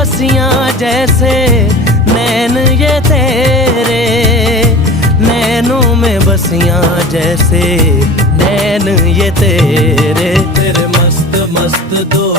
बसियां जैसे नैन ये तेरे, नैनों में बसियां जैसे नैन ये तेरे। तेरे मस्त मस्त दो